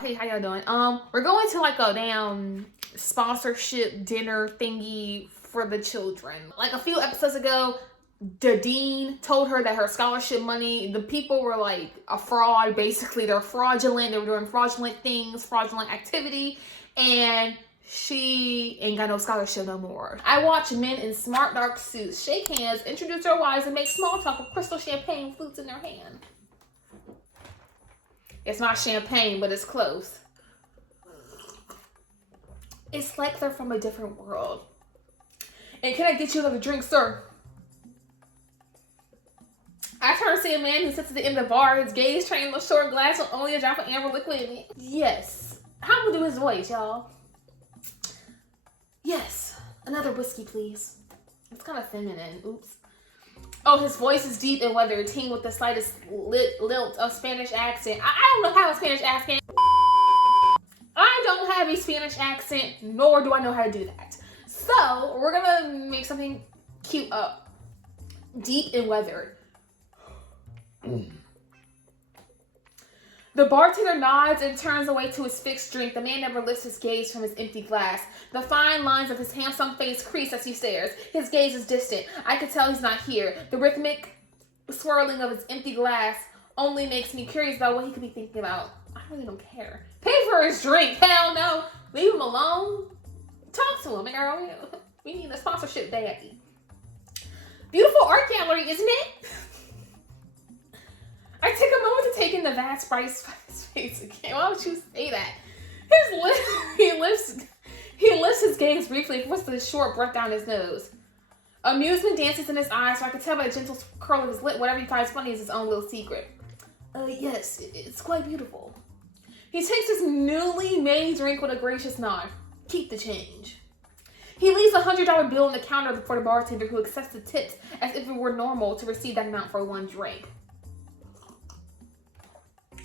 Hey, how y'all doing? We're going to like a damn sponsorship dinner thingy for the children. Like a few episodes ago, the dean told her that her scholarship money, the people were like a fraud. Basically, they're fraudulent. They were doing fraudulent things, fraudulent activity, and she ain't got no scholarship no more. I watch men in smart dark suits shake hands, introduce their wives, and make small talk with crystal champagne flutes in their hand. It's not champagne, but it's close. It's like they're from a different world. And can I get you another drink, sir? I turn to see a man who sits at the end of the bar. His gaze trained with short glass with only a drop of amber liquid in it. Yes. How am I do his voice, y'all? Yes. Another whiskey, please. It's kind of feminine. Oops. Oh, his voice is deep and weathered, tinged with the slightest lilt of Spanish accent. I don't know how a Spanish accent. I don't have a Spanish accent, nor do I know how to do that. So, we're gonna make something cute up. Deep and weathered. The bartender nods and turns away to his fixed drink. The man never lifts his gaze from his empty glass. The fine lines of his handsome face crease as he stares. His gaze is distant. I can tell he's not here. The rhythmic swirling of his empty glass only makes me curious about what he could be thinking about. I really don't care. Pay for his drink. Hell no. Leave him alone. Talk to him, girl. We need a sponsorship daddy. Beautiful art gallery, isn't it? I take a moment to take in the vast price space again. Why would you say that? He lifts his gaze briefly and puts the short breath down his nose. Amusement dances in his eyes, so I can tell by the gentle curl of his lip whatever he finds funny is his own little secret. Yes, it's quite beautiful. He takes his newly made drink with a gracious nod. Keep the change. He leaves a $100 bill on the counter for the bartender, who accepts the tips as if it were normal to receive that amount for one drink.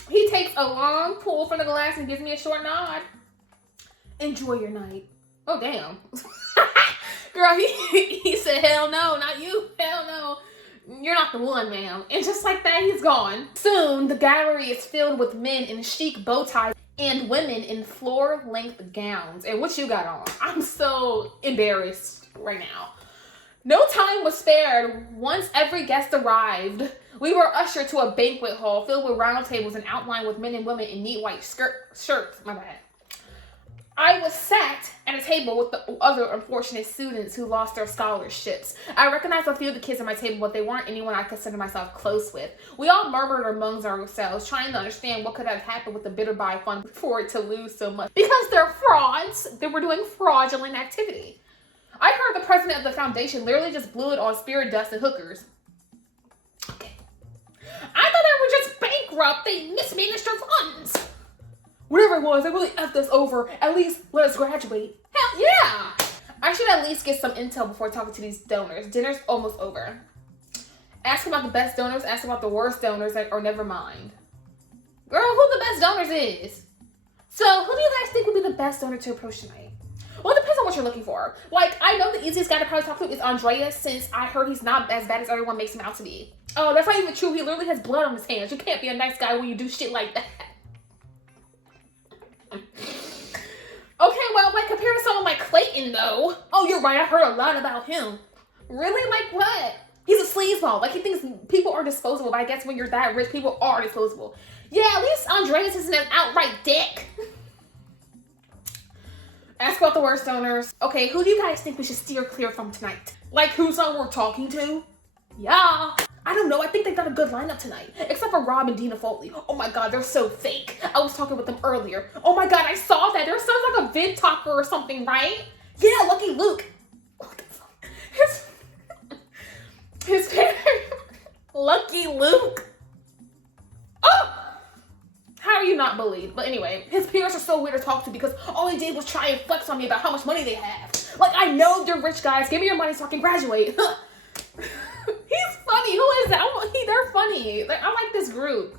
He takes a long pull from the glass and gives me a short nod. Enjoy your night. Oh, damn. Girl, he said, hell no, not you. Hell no. You're not the one, ma'am. And just like that, he's gone. Soon, the gallery is filled with men in chic bow ties and women in floor-length gowns. And what you got on? I'm so embarrassed right now. No time was spared. Once every guest arrived, we were ushered to a banquet hall filled with round tables and outlined with men and women in neat white shirts. My bad. I was sat at a table with the other unfortunate students who lost their scholarships. I recognized a few of the kids at my table, but they weren't anyone I considered myself close with. We all murmured amongst ourselves, trying to understand what could have happened with the bitter buy fund for it to lose so much. Because they're frauds. They were doing fraudulent activity. I heard the president of the foundation literally just blew it on spirit dust and hookers. Okay. I thought they were just bankrupt. They mismanaged their funds. Whatever it was, they really effed us over. At least let us graduate. Hell yeah! I should at least get some intel before talking to these donors. Dinner's almost over. Ask about the best donors, ask about the worst donors, or never mind. Girl, who the best donors is? So, who do you guys think would be the best donor to approach tonight? Well, it depends on what you're looking for. Like, I know the easiest guy to probably talk to is Andreas, since I heard he's not as bad as everyone makes him out to be. Oh, that's not even true. He literally has blood on his hands. You can't be a nice guy when you do shit like that. Okay, well, like, compared to someone like Clayton, though. Oh, you're right. I heard a lot about him. Really? Like what? He's a sleazeball. Like, he thinks people are disposable, but I guess when you're that rich, people are disposable. Yeah, at least Andreas isn't an outright dick. Ask about the worst donors. Okay, who do you guys think we should steer clear from tonight? Like, who's someone we're talking to? Yeah. I don't know. I think they got a good lineup tonight. Except for Rob and Dina Foley. Oh my god, they're so fake. I was talking with them earlier. Oh my god, I saw that. There sounds like a vid talker or something, right? Yeah, Lucky Luke. What the fuck? His parents. Lucky Luke. Oh! How are you not believed? But anyway, his parents are so weird to talk to because all he did was try and flex on me about how much money they have. Like, I know they're rich guys. Give me your money so I can graduate. He's funny. Who is that? They're funny. Like, I like this group.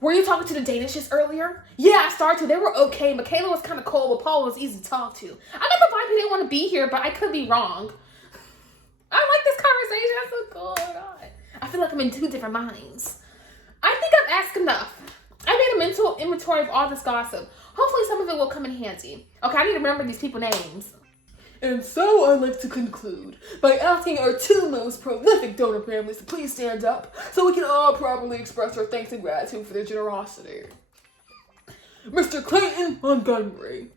Were you talking to the Danishes earlier? Yeah, I started to. They were okay. Michaela was kind of cold, but Paul was easy to talk to. I got the vibe he didn't want to be here, but I could be wrong. I like this conversation. That's so cool. Oh my God. I'm in two different minds. I think I've asked enough. I made a mental inventory of all this gossip. Hopefully some of it will come in handy. Okay, I need to remember these people's names. And so I'd like to conclude by asking our two most prolific donor families to please stand up so we can all properly express our thanks and gratitude for their generosity. Mr. Clayton Montgomery.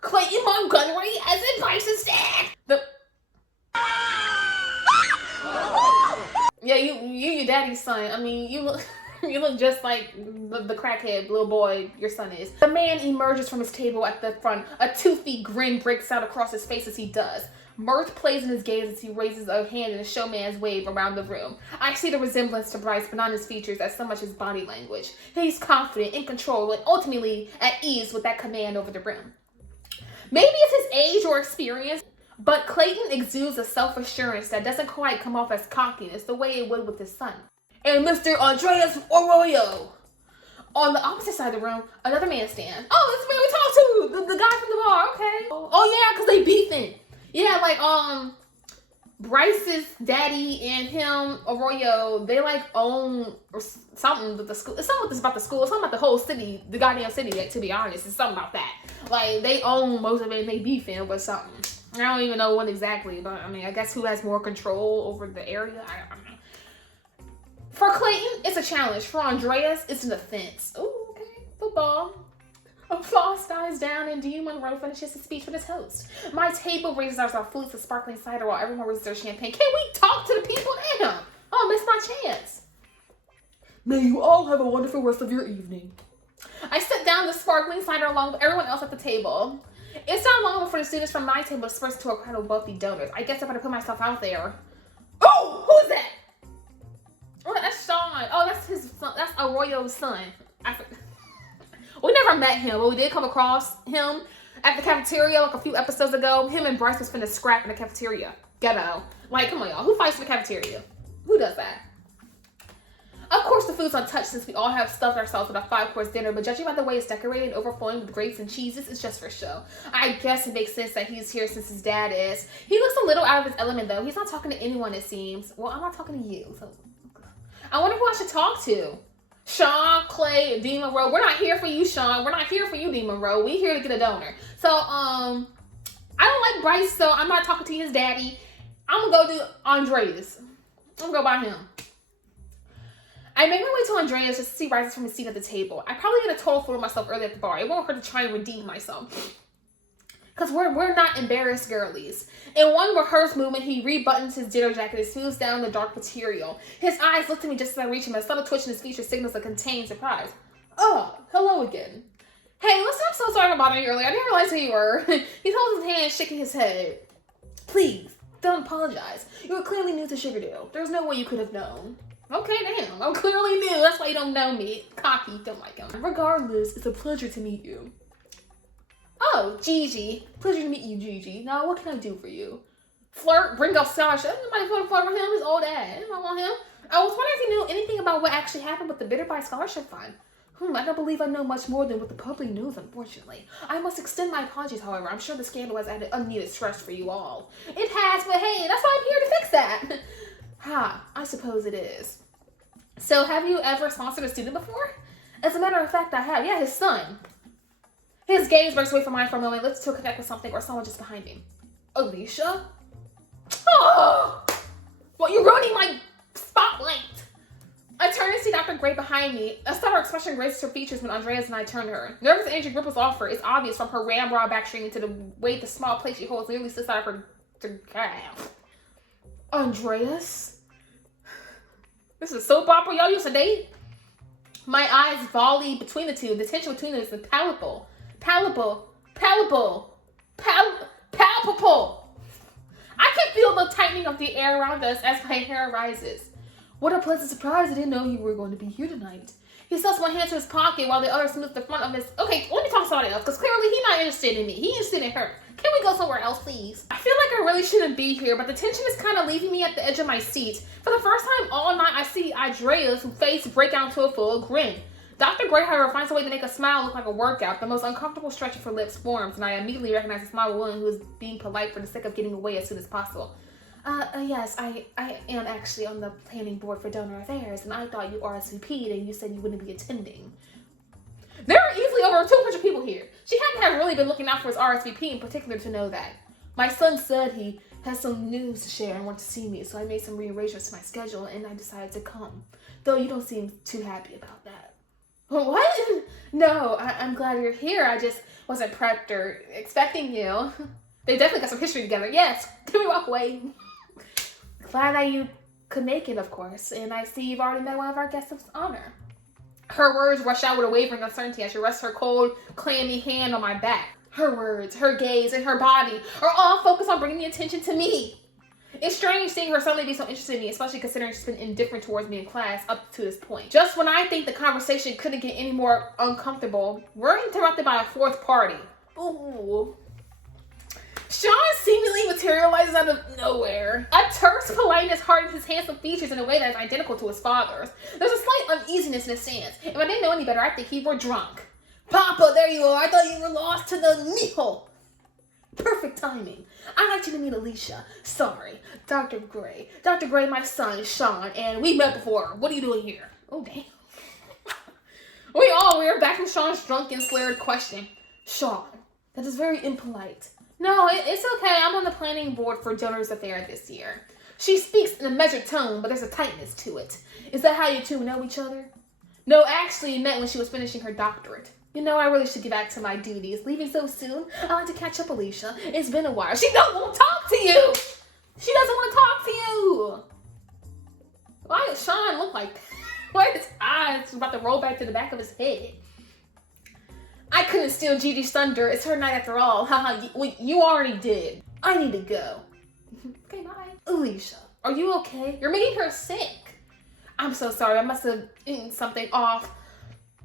Clayton Montgomery, as in Bryce's dad. Yeah, you your daddy's son. I mean, you look just like the crackhead little boy your son is. The man emerges from his table at the front. A toothy grin breaks out across his face as he does. Mirth plays in his gaze as he raises a hand in a showman's wave around the room. I see the resemblance to Bryce, but not his features as so much his body language. He's confident, in control, and ultimately at ease with that command over the room. Maybe it's his age or experience, but Clayton exudes a self-assurance that doesn't quite come off as cockiness the way it would with his son. And Mr. Andreas Arroyo. On the opposite side of the room, another man stands. Oh, that's the man we talked to, the guy from the bar, okay. Oh yeah, because they beefing. Yeah, like, Bryce's daddy and him, Arroyo, they like own or something with the school. It's something about the school. It's something about the whole city, the goddamn city, to be honest. It's something about that. Like, they own most of it and they beefing over something. I don't even know what exactly, but I mean, I guess who has more control over the area? I don't know. For Clayton, it's a challenge. For Andreas, it's an offense. Ooh, okay. Football. Applause dies down and D. Monroe finishes his speech with his host. My table raises our flutes of sparkling cider while everyone raises their champagne. Can we talk to the people? Damn. Oh, missed my chance. May you all have a wonderful rest of your evening. I set down the sparkling cider along with everyone else at the table. It's not long before the students from my table disperse to a crowd of wealthy donors. I guess I better put myself out there. Oh, who is that? Oh, that's Sean. Oh, that's his son. That's Arroyo's son. We never met him, but we did come across him at the cafeteria like a few episodes ago. Him and Bryce was finna scrap in the cafeteria. Ghetto. Like, come on, y'all. Who fights in the cafeteria? Who does that? Of course, the food's untouched since we all have stuffed ourselves with a 5-course dinner, but judging by the way it's decorated and overflowing with grapes and cheeses, it's just for show. I guess it makes sense that he's here since his dad is. He looks a little out of his element, though. He's not talking to anyone, it seems. Well, I'm not talking to you, so... I wonder who I should talk to. Sean, Clay, D. Monroe. We're not here for you, Sean. We're not here for you, D. Monroe. We're here to get a donor. So, I don't like Bryce, so I'm not talking to his daddy. I'm gonna go do Andreas. I'm gonna go by him. I made my way to Andreas just to see Bryce from his seat at the table. I probably did a total fool of myself earlier at the bar. It won't hurt to try and redeem myself. Because we're not embarrassed girlies. In one rehearsed movement, he rebuttons his dinner jacket and smooths down the dark material. His eyes look at me just as I reach him. A subtle twitch in his features signals a contained surprise. Oh, hello again. Hey, listen, I'm so sorry for bothering you earlier. I didn't realize who you were. He holds his hand, shaking his head. Please, don't apologize. You were clearly new to Sugardale. There's no way you could have known. Okay, damn. I'm clearly new. That's why you don't know me. Cocky, don't like him. Regardless, it's a pleasure to meet you. Oh, Gigi. Pleasure to meet you, Gigi. Now, what can I do for you? Flirt? Bring up Sasha? Anybody want to flirt with him? His old ass. Anybody want him? I was wondering if you knew anything about what actually happened with the Bitter by Scholarship Fund. I don't believe I know much more than what the public knows, unfortunately. I must extend my apologies, however. I'm sure the scandal has added unneeded stress for you all. It has, but hey, that's why I'm here to fix that. I suppose it is. So, have you ever sponsored a student before? As a matter of fact, I have. Yeah, his son. His gaze breaks away from mine for a moment. Let's still connect with something or someone just behind him. Alicia? Oh! Well, you're ruining my spotlight. I turn and see Dr. Gray behind me. A subtle expression graces her features when Andreas and I turn to her. Nervous energy ripples off her. It's obvious from her ramrod backstream to the way the small plate she holds nearly slips out of her. Andreas? This is a soap opera y'all used to date? My eyes volley between the two. The tension between them is palpable. Palpable. Palpable. Palpable. I can feel the tightening of the air around us as my hair rises. What a pleasant surprise. I didn't know you were going to be here tonight. He stuffs one hand to his pocket while the other smooths the front of his... Okay, let me talk to somebody else, because clearly he's not interested in me. He's interested in her. Can we go somewhere else, please? I feel like I really shouldn't be here, but the tension is kind of leaving me at the edge of my seat. For the first time all night, I see Andreas' face break out into a full grin. Dr. Gray, however, finds a way to make a smile look like a workout. The most uncomfortable stretch of her lips forms, and I immediately recognize a smile of a woman who is being polite for the sake of getting away as soon as possible. Yes, I am actually on the planning board for donor affairs, and I thought you RSVP'd and you said you wouldn't be attending. There are easily over 200 people here. She hadn't have really been looking out for his RSVP in particular to know that. My son said he has some news to share and wanted to see me, so I made some rearrangements to my schedule and I decided to come. Though you don't seem too happy about that. What? No, I'm glad you're here. I just wasn't prepped or expecting you. They definitely got some history together. Yes, can we walk away? Glad that you could make it, of course. And I see you've already met one of our guests of honor. Her words rush out with a wavering uncertainty as she rests her cold, clammy hand on my back. Her words, her gaze, and her body are all focused on bringing the attention to me. It's strange seeing her suddenly be so interested in me, especially considering she's been indifferent towards me in class up to this point. Just when I think the conversation couldn't get any more uncomfortable, we're interrupted by a fourth party. Ooh. Sean seemingly materializes out of nowhere. A terse politeness hardens his handsome features in a way that is identical to his father's. There's a slight uneasiness in his stance. If I didn't know any better, I'd think he were drunk. Papa, there you are. I thought you were lost to the mijo. Perfect timing. I'd like you to meet Alicia. Sorry, Dr. Gray. Dr. Gray, my son, Sean, and we met before. What are you doing here? Oh, damn. We are back from Sean's drunken, flared question. Sean, that is very impolite. No, it's okay. I'm on the planning board for Donors Affair this year. She speaks in a measured tone, but there's a tightness to it. Is that how you two know each other? No, actually met when she was finishing her doctorate. You know, I really should get back to my duties. Leaving so soon? I like to catch up, Alicia. It's been a while. She don't want to talk to you. She doesn't want to talk to you. Why does Sean look like that? Why his eyes about to roll back to the back of his head? I couldn't steal Gigi's thunder. It's her night after all. Haha, you already did. I need to go. Okay, bye. Alicia, are you okay? You're making her sick. I'm so sorry. I must have eaten something off.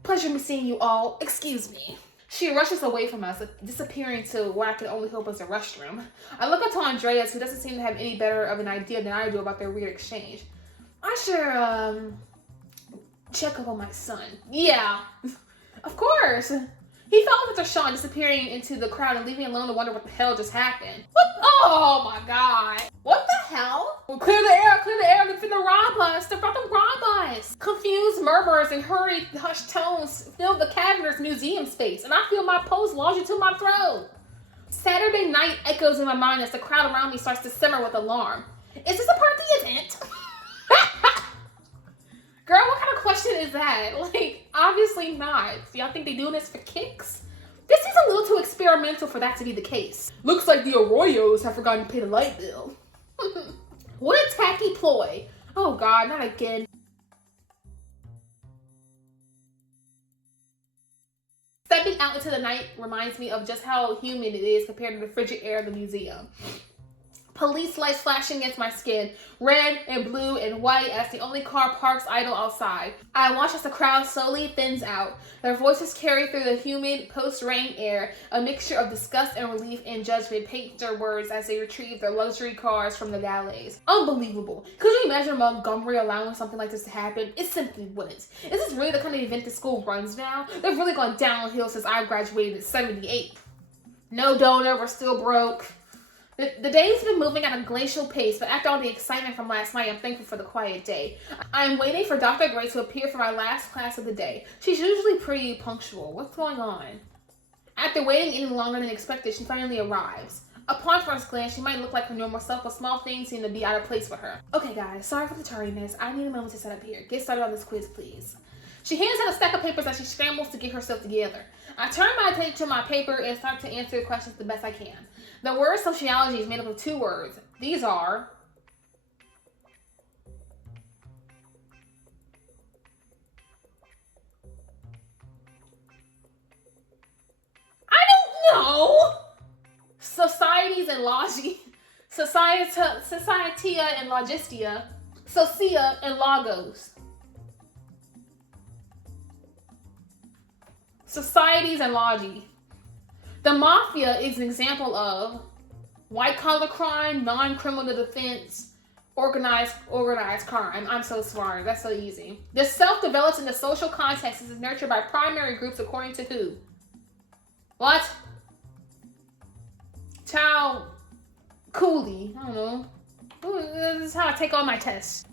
Pleasure me seeing you all. Excuse me. She rushes away from us, disappearing to what I can only hope is a restroom. I look up to Andreas, who doesn't seem to have any better of an idea than I do about their weird exchange. I should, check up on my son. Yeah, of course. He fell after Sean, disappearing into the crowd and leaving me alone to wonder what the hell just happened. What? Oh my god. What the hell? Well, clear the air, they're finna rob us. They're about to rob us. Confused murmurs and hurried, hushed tones fill the cavernous museum space, and I feel my pulse launching to my throat. Saturday night echoes in my mind as the crowd around me starts to simmer with alarm. Is this a part of the event? Girl, what kind of question is that? Like, obviously not. Y'all think they doing this for kicks? This seems a little too experimental for that to be the case. Looks like the Arroyos have forgotten to pay the light bill. What a tacky ploy. Oh god, not again. Stepping out into the night reminds me of just how humid it is compared to the frigid air of the museum. Police lights flashing against my skin, red and blue and white as the only car parks idle outside. I watch as the crowd slowly thins out. Their voices carry through the humid post-rain air. A mixture of disgust and relief and judgment paint their words as they retrieve their luxury cars from the valets. Unbelievable. Could you imagine Montgomery allowing something like this to happen? It simply wouldn't. Is this really the kind of event the school runs now? They've really gone downhill since I graduated in '78. No donor, we're still broke. The day's been moving at a glacial pace, but after all the excitement from last night, I'm thankful for the quiet day. I'm waiting for Dr. Gray to appear for my last class of the day. She's usually pretty punctual. What's going on? After waiting any longer than expected, she finally arrives. Upon first glance, she might look like her normal self, but small things seem to be out of place for her. Okay guys, sorry for the tardiness. I need a moment to set up here. Get started on this quiz, please. She hands out a stack of papers as she scrambles to get herself together. I turn my attention to my paper and start to answer the questions the best I can. The word sociology is made up of two words. These are I don't know. Societies and logi. Societia and logistia. Socia and logos. Societies and logi. The mafia is an example of white-collar crime, non-criminal defense, organized crime. I'm so smart. That's so easy. The self develops in the social context and is nurtured by primary groups according to who? What? Child Cooley. I don't know. Ooh, this is how I take all my tests.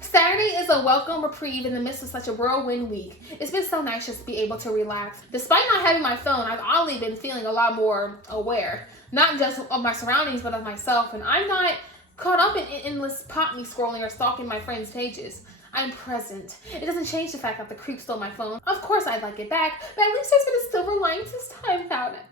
Saturday is a welcome reprieve in the midst of such a whirlwind week. It's been so nice just to be able to relax. Despite not having my phone, I've oddly been feeling a lot more aware. Not just of my surroundings, but of myself. And I'm not caught up in endless pop me scrolling or stalking my friends' pages. I'm present. It doesn't change the fact that the creep stole my phone. Of course I'd like it back, but at least there's been a silver lining this time about it.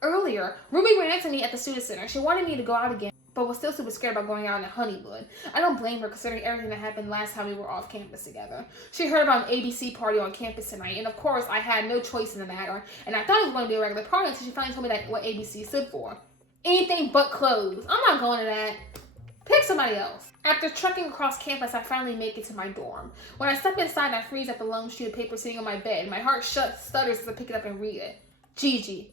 Earlier, Ruby ran into me at the student center. She wanted me to go out again, but was still super scared about going out in Honeywood. I don't blame her considering everything that happened last time we were off campus together. She heard about an ABC party on campus tonight, and of course I had no choice in the matter, and I thought it was going to be a regular party until she finally told me that what ABC stood for. Anything but clothes. I'm not going to that. Pick somebody else. After trekking across campus, I finally make it to my dorm. When I step inside, I freeze at the lone sheet of paper sitting on my bed. My heart stutters as I pick it up and read it. Gigi,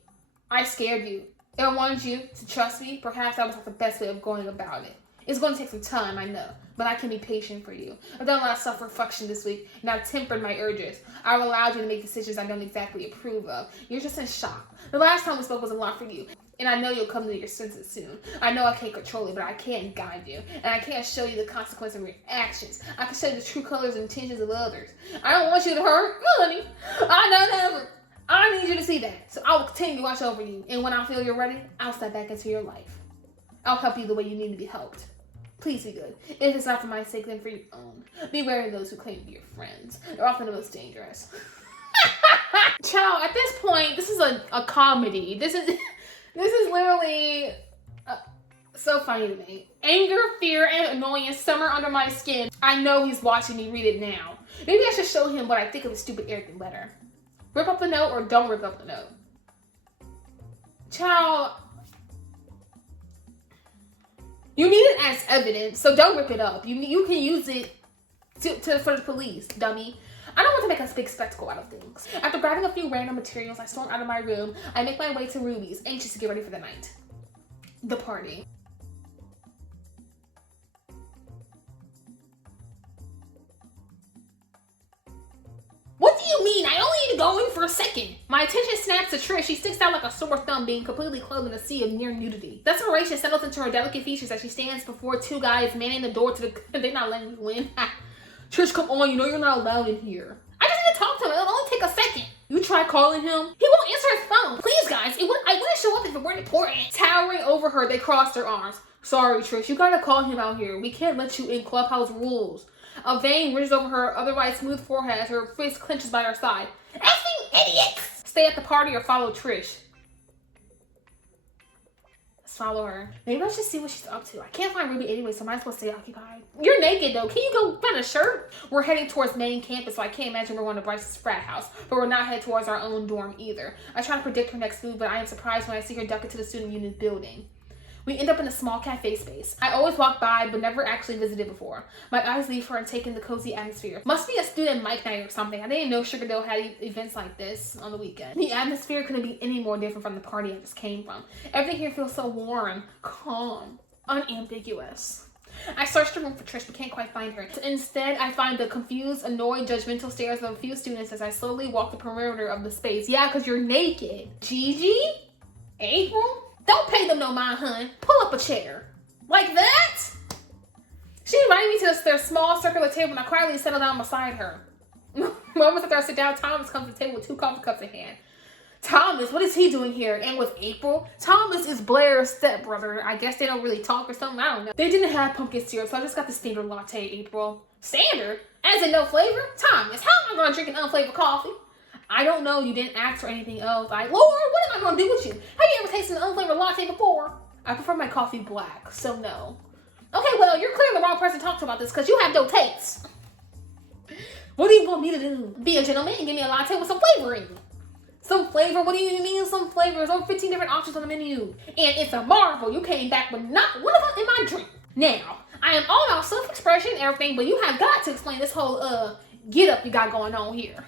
I scared you. If I wanted you to trust me, perhaps that was not the best way of going about it. It's going to take some time, I know, but I can be patient for you. I've done a lot of self-reflection this week, and I've tempered my urges. I've allowed you to make decisions I don't exactly approve of. You're just in shock. The last time we spoke was a lot for you, and I know you'll come to your senses soon. I know I can't control it, but I can guide you, and I can't show you the consequences of your actions. I can show you the true colors and intentions of others. I don't want you to hurt, honey. I know never. I need you to see that, so I will continue to watch over you, and when I feel you're ready, I'll step back into your life. I'll help you the way you need to be helped. Please be good. If it's not for my sake, then for your own. Be wary of those who claim to be your friends. They're often the most dangerous. Child, at this point, this is a comedy. This is literally so funny to me. Anger, fear, and annoyance simmer under my skin. I know he's watching me read it now. Maybe I should show him what I think of his stupid arrogant letter. Rip up the note or don't rip up the note. Child, you need it as evidence, so don't rip it up. You can use it for the police, dummy. I don't want to make a big spectacle out of things. After grabbing a few random materials, I storm out of my room. I make my way to Ruby's, anxious to get ready for the night. The party. What do you mean? I only need to go in for a second. My attention snaps to Trish. She sticks out like a sore thumb, being completely clothed in a sea of near nudity. Desperation settles into her delicate features as she stands before two guys manning the door to the... They're not letting you in. Trish, come on. You know you're not allowed in here. I just need to talk to him. It'll only take a second. You try calling him? He won't answer his phone. Please, guys. I wouldn't show up if it weren't important. Towering over her, they cross their arms. Sorry, Trish. You gotta call him out here. We can't let you in. Clubhouse rules. A vein ridges over her otherwise smooth forehead as her fist clenches by her side. Effing idiots! Stay at the party or follow Trish. Let's follow her. Maybe let's just see what she's up to. I can't find Ruby anyway, so I might as well stay occupied. You're naked though. Can you go find a shirt? We're heading towards main campus, so I can't imagine we're going to Bryce's frat house. But we're not headed towards our own dorm either. I try to predict her next move, but I am surprised when I see her duck into the student union building. We end up in a small cafe space. I always walk by, but never actually visited before. My eyes leave her and take in the cozy atmosphere. Must be a student mic night or something. I didn't know Sugardale had events like this on the weekend. The atmosphere couldn't be any more different from the party I just came from. Everything here feels so warm, calm, unambiguous. I searched the room for Trish, but can't quite find her. Instead, I find the confused, annoyed, judgmental stares of a few students as I slowly walk the perimeter of the space. Yeah, because you're naked. Gigi? April? Don't pay them no mind, hun. Pull up a chair. Like that? She invited me to their small circular table and I quietly settled down beside her. Moments after I sit down, Thomas comes to the table with 2 coffee cups in hand. Thomas, what is he doing here? And with April? Thomas is Blair's stepbrother. I guess they don't really talk or something. I don't know. They didn't have pumpkin syrup, so I just got the standard latte, April. Standard? As in no flavor? Thomas, how am I going to drink an unflavored coffee? I don't know. You didn't ask for anything else. Lord, what am I going to do with you? Have you ever tasted an unflavored latte before? I prefer my coffee black, so no. Okay, well, you're clearly the wrong person to talk to about this because you have no taste. What do you want me to do? Be a gentleman and give me a latte with some flavoring. Some flavor? What do you mean some flavor? There's over 15 different options on the menu. And it's a marvel you came back with not one of them in my drink. Now, I am all about self-expression and everything, but you have got to explain this whole get-up you got going on here.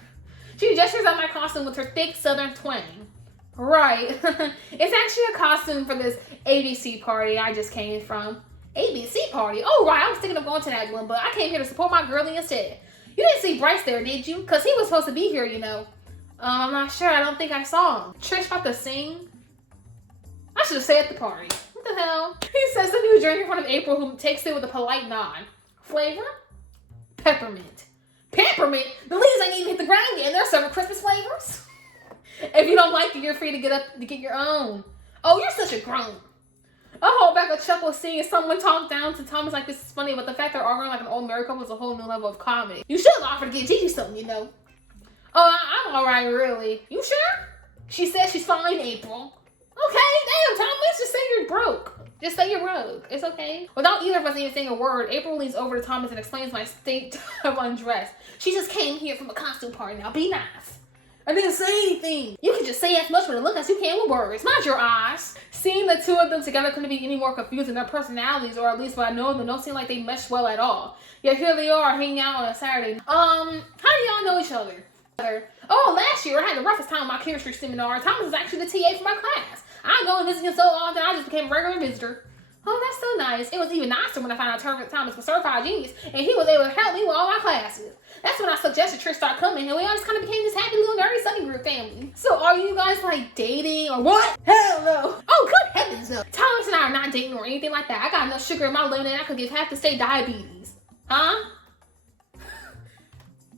She gestures at my costume with her thick southern twang. Right. It's actually a costume for this ABC party I just came from. ABC party? Oh, right. I was thinking of going to that one, but I came here to support my girlie instead. You didn't see Bryce there, did you? Because he was supposed to be here, you know. I'm not sure. I don't think I saw him. Trish about to sing? I should have stayed at the party. What the hell? He says the new drink in front of April, who takes it with a polite nod. Flavor? Peppermint. Peppermint? The leaves ain't even hit the ground yet, and they're serving Christmas flavors. If you don't like it, you're free to get up to get your own. Oh, you're such a grown. I hold back a chuckle seeing someone talk down to Thomas like this is funny, but the fact they're arguing like an old married couple is a whole new level of comedy. You should have offered to get Gigi something, you know. Oh, I'm alright, really. You sure? She says she's fine, April. Okay, damn, Thomas, just say you're broke. Just say you're broke. It's okay. Without either of us even saying a word, April leans over to Thomas and explains my state of undress. She just came here from a costume party. Now, be nice. I didn't say anything. You can just say as much with a look as you can with words. Mind your eyes. Seeing the two of them together couldn't be any more confusing. Their personalities, or at least what I know of them, don't seem like they mesh well at all. Yet here they are hanging out on a Saturday. How do y'all know each other? Oh, last year I had the roughest time on my chemistry seminar. Thomas is actually the TA for my class. I go and visit him so often, I just became a regular visitor. Oh, that's so nice. It was even nicer when I found out Thomas was certified genius, and he was able to help me with all my classes. That's when I suggested Trish start coming, and we all just kind of became this happy little nerdy study group family. So are you guys like dating or what? Hell no. Oh, good heavens no. Thomas and I are not dating or anything like that. I got enough sugar in my lemonade, I could give half the state diabetes. Huh?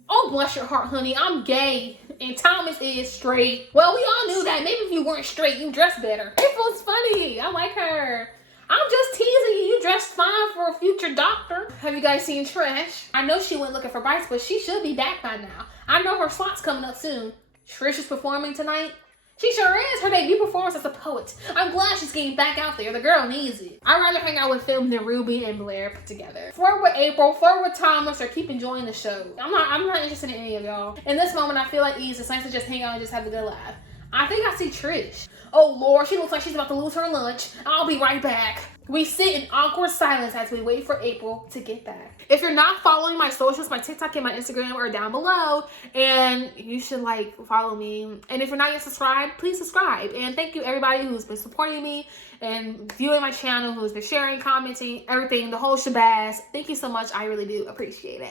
Oh, bless your heart, honey. I'm gay, and Thomas is straight. Well, we all knew that. Maybe if you weren't straight, you dressed better. April's funny. I like her. I'm just teasing you. You dressed fine for a future doctor. Have you guys seen Trish? I know she went looking for bites, but she should be back by now. I know her slot's coming up soon. Trish is performing tonight. She sure is. Her debut performance as a poet. I'm glad she's getting back out there. The girl needs it. I'd rather hang out with Phil than Ruby and Blair put together. Flirt with April, flirt with Thomas, or keep enjoying the show. I'm not interested in any of y'all. In this moment, I feel at ease. It's nice to just hang out and just have a good laugh. I think I see Trish. Oh Lord, she looks like she's about to lose her lunch. I'll be right back. We sit in awkward silence as we wait for April to get back. If you're not following my socials, my TikTok and my Instagram are down below, and you should like follow me. And if you're not yet subscribed, please subscribe. And thank you everybody who's been supporting me and viewing my channel, who's been sharing, commenting, everything, the whole shabazz. Thank you so much. I really do appreciate it.